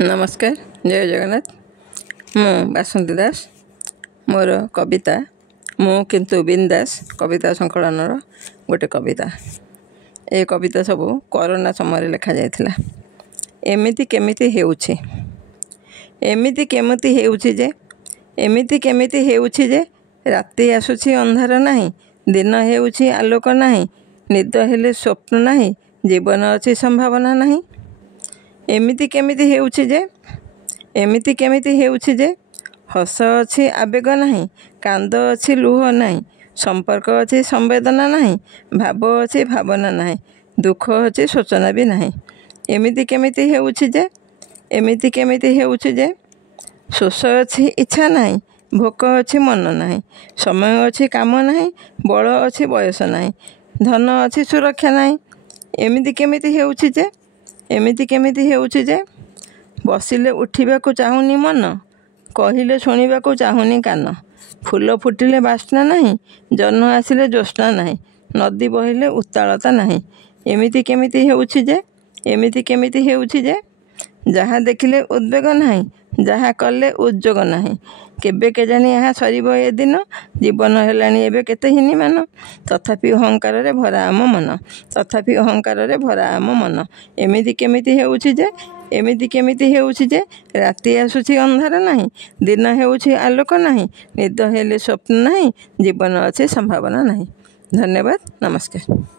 नमस्कार जय जगन्नाथ। मु बासंती दास मोर कविता मु किंतु बिंदास कविता संकलन गोटे कविता। ए कविता सब कोरोना समय लिखा जाइथिला। एमिति केमिति हेउछि एमिति केमिति हेउछि जे एमिति केमिति हेउछि जे राति आसुछि अंधार नाही, दिन हेउछि आलोक नाही, निद हेले स्वप्न नाही, जीवन अछि संभावना नाही। एमिति केमिति हेउछि जे एमिति केमिति हेउछि जे हस अछि आवेग नाही, कांद अछि लुह नाही, संपर्क अछि संवेदना नाही, भाव अछि भावना नाही, दुख अछि सोचना भी नाही। एमिति केमिति हेउछि जे एमिति केमिति हेउछि जे शोष अछि इच्छा नाही, भोक अछि मन नाही, समय अछि काम नाही, बल अछि बयस नाही, धन अछि सुरक्षा नाही। एमिति केमिति हेउछि जे एमिति केमिति हेउछि जे बसिले उठिबाकू चाहुनी मन, कहिले शुणिबाकू चाहुनी कान, फूल फुटिले बास्ना नाही, जह्न आसिले ज्योत्स्ना नाही, नदी बहिले उत्तालता नाही। एमिति केमिति हेउछि जे एमिति केमिति हेउछि जे जहाँ देखिले उद्वेग नाही, जहाँ कले उद्योग नाही, केबे केजानी यहाँ सरिब ए दिन, जीवन हेलानी एबे केते हीनिमान, तथापि अहंकार रे भरा आम मन, तथापि अहंकार रे भरा आम मन। एमिति केमिति हेउछि जे एमिति केमिति हेउछि जे राति आसुछि अंधार नाही, दिन हेउछि आलोक नाही, निद हेले स्वप्न नाही, जीवन अछि संभावना नाही। धन्यवाद। नमस्कार।